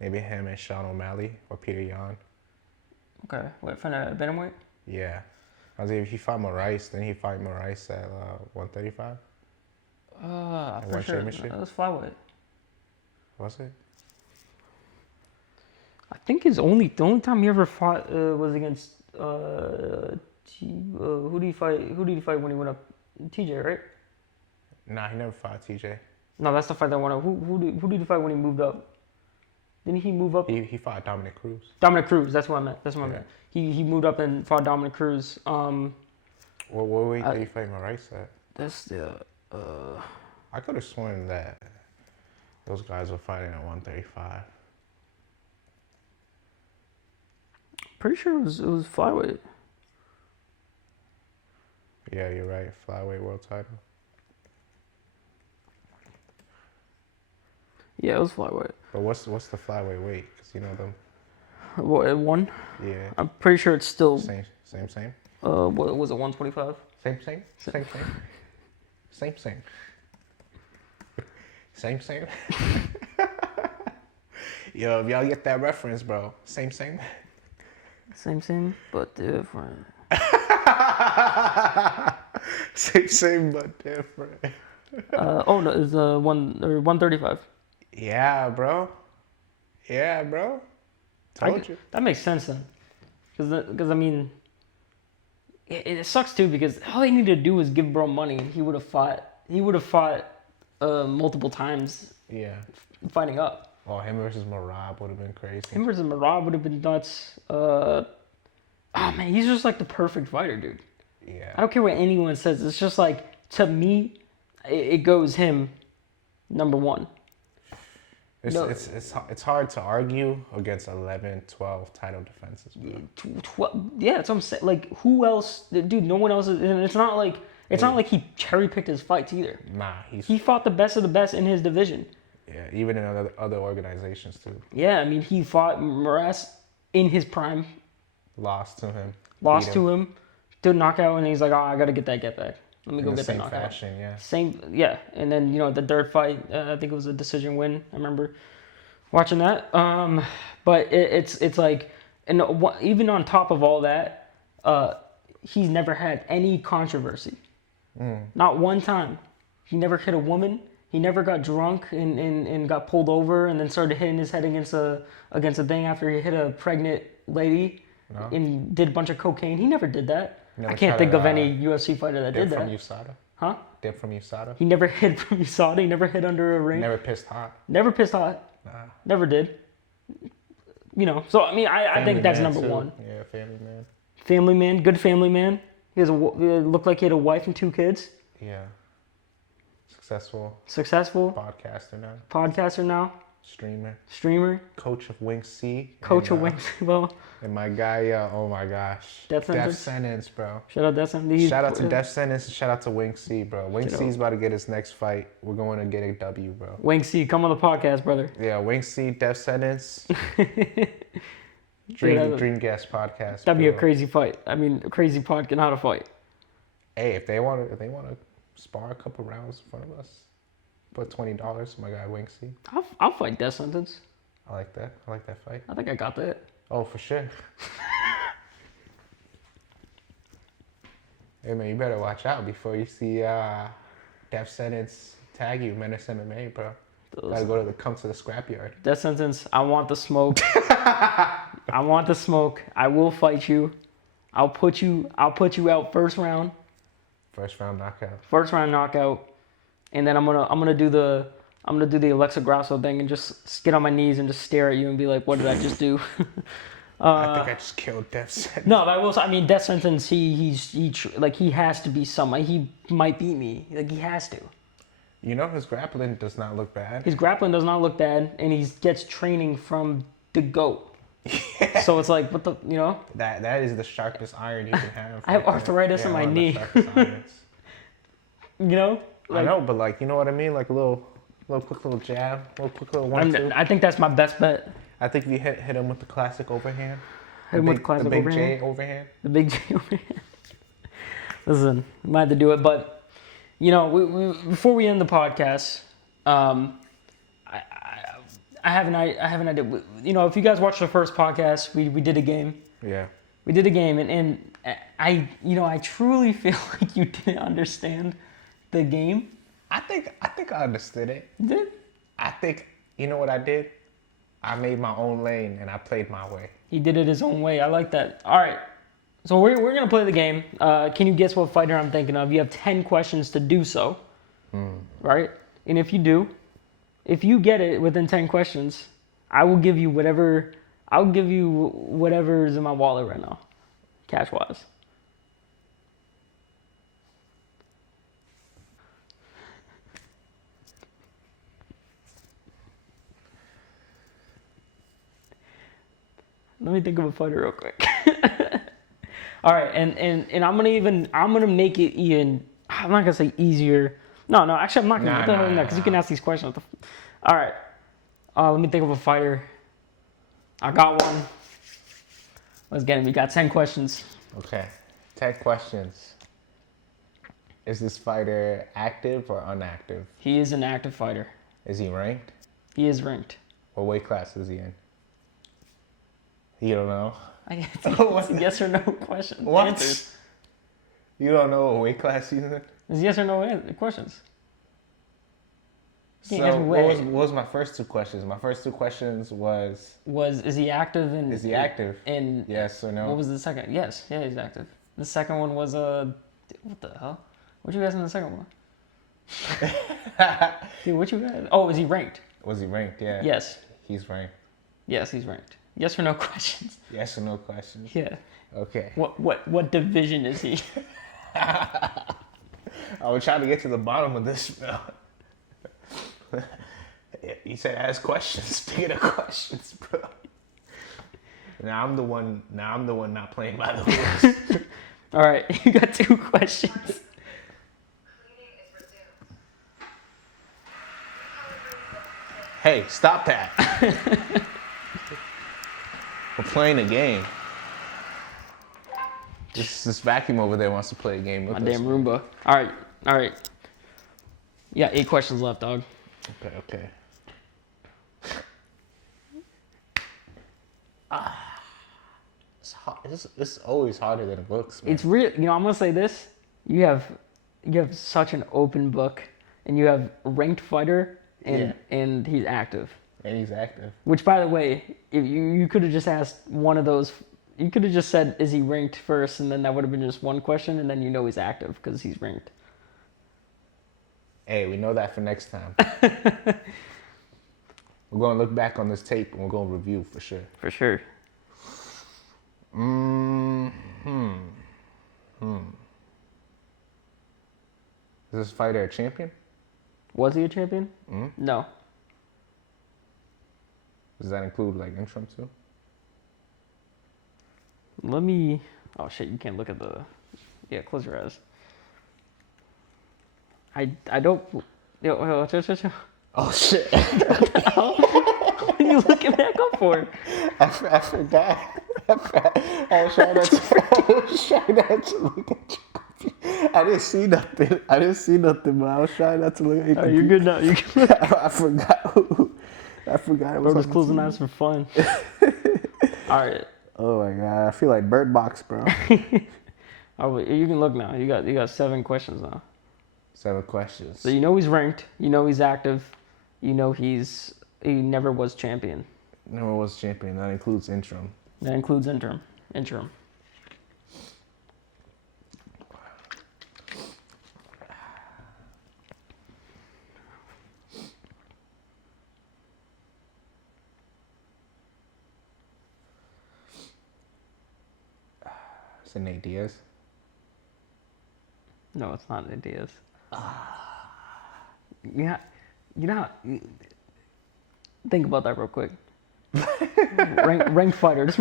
maybe him and Sean O'Malley or Peter Yan. Okay, wait for the bantamweight. Yeah, I was like, if he fought Moraes, then he fight Moraes at 135. For sure. That was flyweight. Was it? I think the only time he ever fought was against who did he fight? Who did he fight when he went up? TJ, right? Nah, he never fought TJ. No, that's the fight that went up. Who did he fight when he moved up? Didn't he move up? He fought Dominic Cruz. Dominic Cruz. That's what I meant. I meant. He moved up and fought Dominic Cruz. What weight did he fight Moraes at? That's the. I could have sworn that those guys were fighting at 135. Pretty sure it was flyweight. Yeah, you're right. Flyweight world title. Yeah, it was flyweight. But what's the flyweight weight? Because you know them. What, at 1? Yeah. I'm pretty sure it's still. Same. What was it? 125. Same. Yo, if y'all get that reference, bro. Same. Same, but different. Same, but different. No, it's 135. Yeah, bro. Told you. That makes sense then, because I mean, it sucks too because all they needed to do was give bro money and he would have fought. Multiple times. Yeah. Fighting up. Oh, him versus Marab would have been crazy. Him versus Marab would have been nuts. Man, he's just like the perfect fighter, dude. Yeah. I don't care what anyone says. It's just like, to me, it goes him number 1. It's hard to argue against 11, 12 title defenses. Yeah, that's what I'm saying. Like, who else? Dude, no one else is. And it's not like he cherry picked his fights either. Nah, he fought the best of the best in his division. Yeah, even in other organizations too. Yeah, I mean, he fought Menace in his prime. Lost to him. Did knockout, and he's like, I gotta get that get back. Let me go get that knockout. Fashion, yeah. Yeah. And then, the dirt fight, I think it was a decision win. I remember watching that. But it's like, and even on top of all that, he's never had any controversy. Not one time. He never hit a woman. He never got drunk and got pulled over and then started hitting his head against a thing after he hit a pregnant lady and did a bunch of cocaine. He never did that. I can't think of any UFC fighter that did that. From USADA? Huh? Dip from USADA? He never hid from USADA. He never hid under a ring. Never pissed hot? Nah. Never did. So I mean, I think that's number 1. Yeah, family man. Family man, good family man. He looked like he had a wife and 2 kids. Yeah. Successful. Podcaster now. Streamer. Coach of Wing C. Well. And my guy, oh my gosh. Death Sentence, bro. Shout out Death Sentence. Shout out to Death Sentence and shout out to Wing C, bro. Wing C's about to get his next fight. We're going to get a W, bro. Wing C, come on the podcast, brother. Yeah, Wing C, Death Sentence. Dream Guest podcast. That'd be a crazy fight. I mean, a crazy podcast, not a fight. Hey, if they want to spar a couple rounds in front of us, put $20. My guy Wing C. I'll fight Death Sentence. I like that fight. I think I got that. Oh, for sure. Hey man, you better watch out before you see Death Sentence tag you, Menace MMA, bro. Gotta come to the scrapyard. Death Sentence, I want the smoke. I want the smoke. I will fight you. I'll put you out first round. First round knockout. And then I'm gonna do the Alexa Grasso thing and just get on my knees and just stare at you and be like, what did I just do? I think I just killed Death Sentence. No, I mean Death Sentence. He has to be somebody. He might beat me. Like he has to. You know, his grappling does not look bad. His grappling does not look bad, and he gets training from the GOAT. Yeah. So it's like, what the, you know? That is the sharpest iron you can have. I have arthritis in my knee. You know? Like, I know, but like, you know what I mean? Like a little quick little jab, a little quick little 1-2. I think that's my best bet. I think if you hit him with the classic overhand. Hit him with the classic overhand? The big J overhand. The big J overhand. Listen, I might have to do it, but, you know, we before we end the podcast, I have an idea. You know, if you guys watched the first podcast, we did a game. Yeah. We did a game, and I truly feel like you didn't understand the game. I think I understood it. You did? I think, you know what I did? I made my own lane and I played my way. He did it his own way. I like that. All right. So we're going to play the game. Can you guess what fighter I'm thinking of? You have 10 questions to do so. Right? And if you get it within 10 questions, I will give you whatever is in my wallet right now, cash-wise. Let me think of a fighter real quick. All right, and I'm gonna make it even. I'm not gonna say easier. No, actually I'm not gonna. Because you can ask these questions. All right, let me think of a fighter. I got one. Let's get him. You got 10 questions. Okay, 10 questions. Is this fighter active or inactive? He is an active fighter. Is he ranked? He is ranked. What weight class is he in? You don't know? It's a yes or no question. What? Answers. You don't know what weight class he's in? It's yes or no questions. So what was my first two questions? My first two questions was is he active in? Is he active? In yes or no? What was the second? Yes, yeah, he's active. The second one was what the hell? What you guys in the second one? Dude, what you guys? Oh, is he ranked? Was he ranked? Yeah. Yes. He's ranked. Yes, he's ranked. Yes or no questions? Yes or no questions? Yeah. Okay. What division is he? I was trying to get to the bottom of this. He said ask questions. Speaking of questions, bro. Now I'm the one not playing by the rules. All right, you got 2 questions. Hey, stop that. We're playing a game. This vacuum over there wants to play a game with us. My damn Roomba. All right. You got 8 questions left, dog. Okay. It's always harder than it looks, man. It's real. You know, I'm gonna say this. You have such an open book, and you have a ranked fighter, and he's active. And he's active. Which, by the way, if you could have just asked one of those. You could have just said, "Is he ranked?" first, and then that would have been just one question, and then you know he's active because he's ranked. Hey, we know that for next time. We're going to look back on this tape and we're going to review for sure. For sure. Is this fighter a champion? Was he a champion? No. Does that include like interim too? Let me. Oh shit! You can't look at the. Yeah, close your eyes. I don't. Yo, chill. Oh shit! What are you looking back up for? I forgot. I was trying not to look at you. I didn't see nothing, but I was trying not to look at you. Oh, you're good now. I forgot. We're just closing eyes for fun. All right. Oh my god! I feel like Bird Box, bro. Oh, you can look now. You got 7 questions now. 7 questions. So you know he's ranked. You know he's active. You know he never was champion. Never was champion. That includes interim. That includes interim. Is it Nate Diaz? No, it's not Nate Diaz. Yeah, you know. Think about that real quick. Ranked fighter. This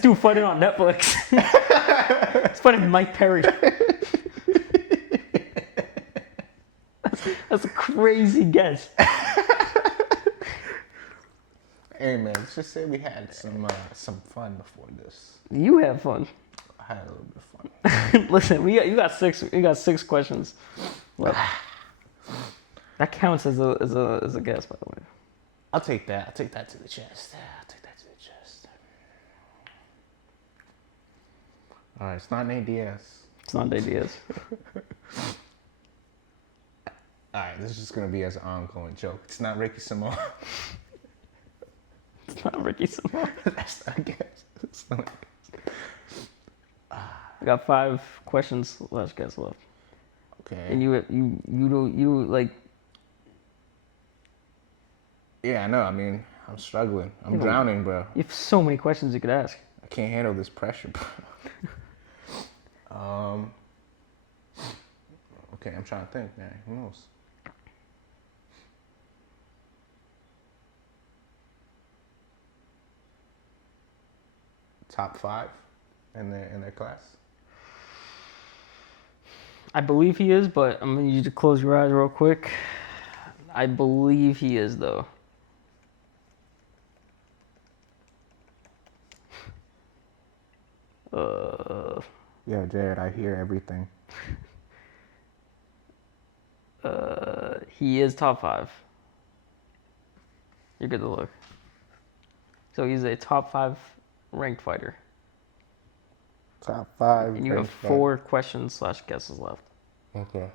dude fighting on Netflix. He's fighting Mike Perry. That's a crazy guess. Hey man, let's just say we had some fun before this. You have fun. I had a little bit of fun. Listen, you got 6 questions left. That counts as a guess, by the way. I'll take that. I'll take that to the chest. All right, it's not Nate Diaz. It's not Nate Diaz. All right, this is just gonna be as an ongoing joke. It's not Ricky Simone. It's not Ricky Simone. That's not a guess. It's not a guess. I got 5 questions left. Guess left. Okay. And you like. Yeah, I know. I mean, I'm struggling. I'm drowning, bro. You have so many questions you could ask. I can't handle this pressure, bro. Okay, I'm trying to think, man. Who knows? Top 5 in their class. I believe he is, but I'm gonna need you to close your eyes real quick. I believe he is, though. Yeah, Jared, I hear everything. He is top 5. You're good to look. So he's a top 5 ranked fighter. Top 5. And you have 4 questions / guesses left. Okay.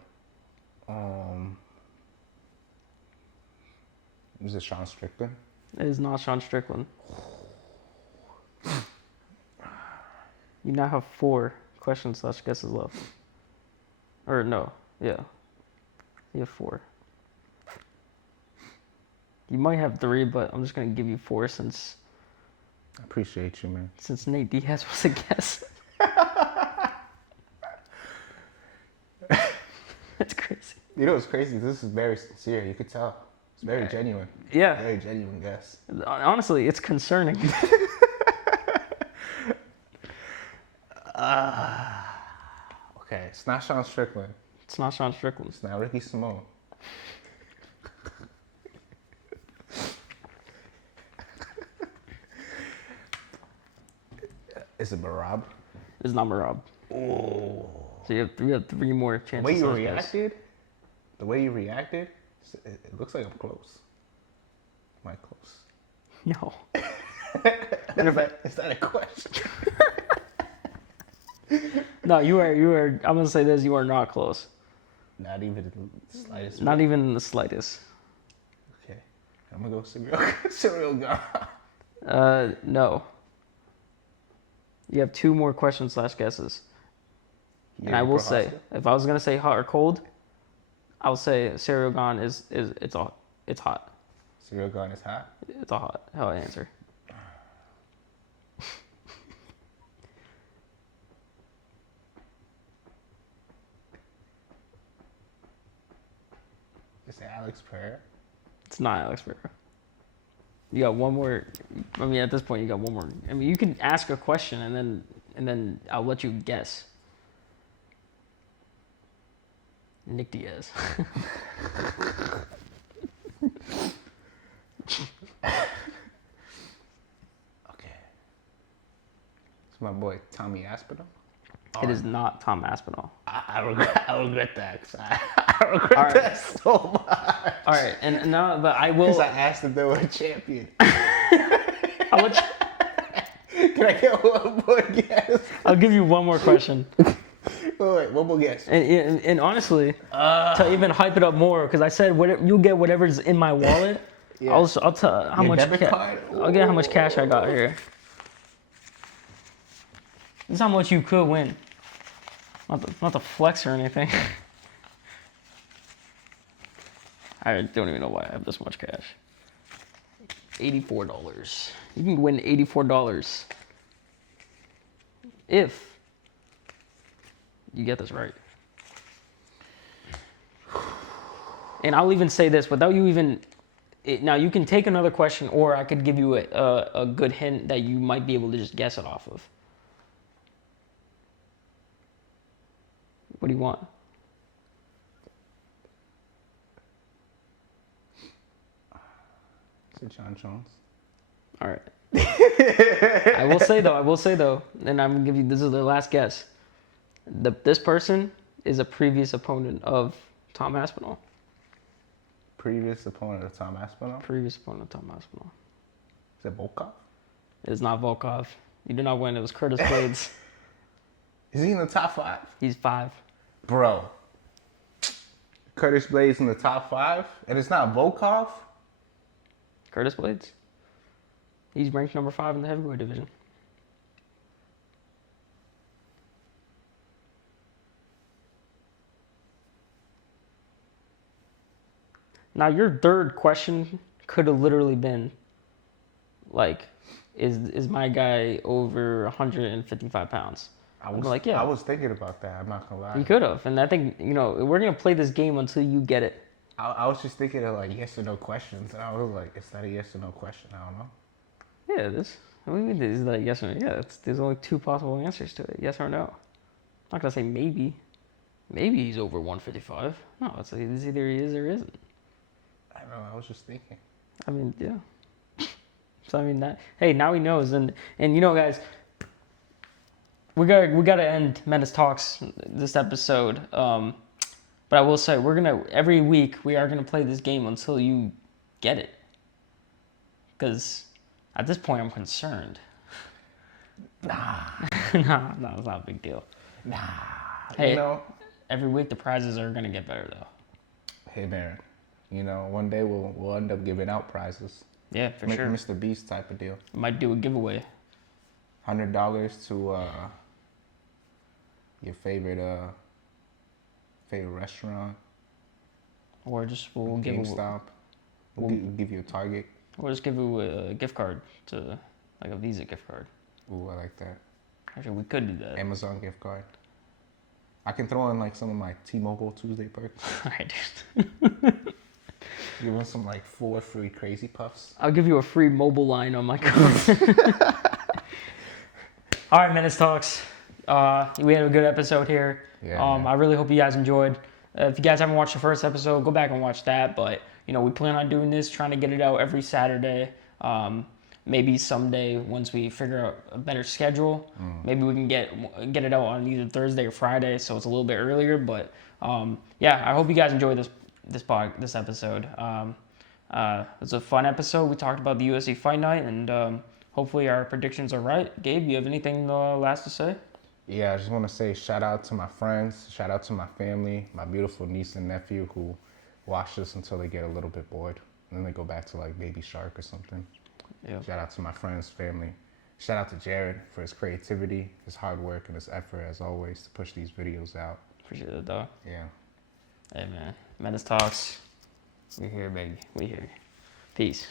Is it Sean Strickland? It is not Sean Strickland. You now have 4 questions / guesses left. Or no, yeah. You have 4. You might have 3, but I'm just gonna give you 4 since. I appreciate you, man. Since Nate Diaz was a guess. That's crazy. You know what's crazy? This is very sincere. You could tell. It's very genuine. Yeah. Very genuine guess. Honestly, it's concerning. Okay, it's not Sean Strickland. It's not Sean Strickland. It's not Ricky Simone. Is it Marab? It's not Marab. Oh. So you have 3 more chances. The way you reacted, it looks like I'm close. Am I close? No. Is that a question? No, you are. I'm gonna say this: you are not close. Not even the slightest. Not even the slightest. Okay, I'm gonna go cereal guy. No. You have 2 more questions / guesses. And I will say, if I was gonna say hot or cold, I would say cereal gone is it's hot. Cereal gone is hot. It's a hot answer. Is it Alex Pereira? It's not Alex Pereira. You got 1 more. I mean, at this point, you got 1 more. I mean, you can ask a question and then I'll let you guess. Nick Diaz. Okay. It's my boy Tommy Aspinall. It is not Tom Aspinall. I regret that. I regret that so much. All right, and no, but I will. Because I asked if they were a champion. I'll let you, Can I get 1 more guess? I'll give you 1 more question. Wait, 1 more guess. And honestly, to even hype it up more, because I said you'll get whatever's in my wallet. Yeah. I'll tell how Your much. debit card? I'll get how much cash I got here. This is how much you could win. Not to flex or anything. I don't even know why I have this much cash. $84. You can win $84 if you get this right. And I'll even say this without you even. Now you can take another question, or I could give you a good hint that you might be able to just guess it off of. What do you want? Is it John Jones? All right. I will say though, and I'm gonna give you, this is the last guess. This person is a previous opponent of Tom Aspinall. Previous opponent of Tom Aspinall? Previous opponent of Tom Aspinall. Is it Volkov? It is not Volkov. You did not win. It was Curtis Blades. Is he in the top 5? He's 5. Bro. Curtis Blades in the top 5? And it's not Volkov? Curtis Blades. He's ranked number 5 in the heavyweight division. Now, your third question could have literally been, like, is my guy over 155 pounds? I was like, yeah. I was thinking about that. I'm not gonna lie. You could have, and I think we're gonna play this game until you get it. I was just thinking of like yes or no questions, and I was like, is that a yes or no question? I don't know. Yeah, it is. What do you mean? Is like yes or no? Yeah, there's only 2 possible answers to it: yes or no. I'm not gonna say maybe. Maybe he's over 155. No, it's either he is or isn't. I don't know. I was just thinking. I mean, yeah. So I mean that. Hey, now he knows, and guys. We gotta end Menace Talks this episode. But I will say every week we are gonna play this game until you get it. Because at this point I'm concerned. Nah. No, it's not a big deal. Nah. Hey, every week the prizes are gonna get better though. Hey man, one day we'll end up giving out prizes. Yeah, for sure. Mr. Beast type of deal. Might do a giveaway. $100 to your favorite restaurant, or just we'll give GameStop. We'll give you a Target, or just give you a gift card to like a Visa gift card. Ooh, I like that. Actually, we could do that. Amazon gift card. I can throw in like some of my T-Mobile Tuesday perks. All right, dude. Give them some like 4 free Crazy Puffs. I'll give you a free mobile line on my card. All right, Menace Talks. We had a good episode here. Yeah, I really hope you guys enjoyed. If you guys haven't watched the first episode, go back and watch that. But, we plan on doing this, trying to get it out every Saturday. Maybe someday, once we figure out a better schedule, maybe we can get it out on either Thursday or Friday, so it's a little bit earlier. But, yeah, I hope you guys enjoyed this episode. It was a fun episode. We talked about the UFC Fight Night, and hopefully our predictions are right. Gabe, you have anything last to say? Yeah, I just want to say shout out to my friends, shout out to my family, my beautiful niece and nephew who watch this until they get a little bit bored. And then they go back to like Baby Shark or something. Yeah. Shout out to my friends, family. Shout out to Jared for his creativity, his hard work, and his effort as always to push these videos out. Appreciate it, dog. Yeah. Hey, man. Menace Talks. We're here, baby. We here. Peace.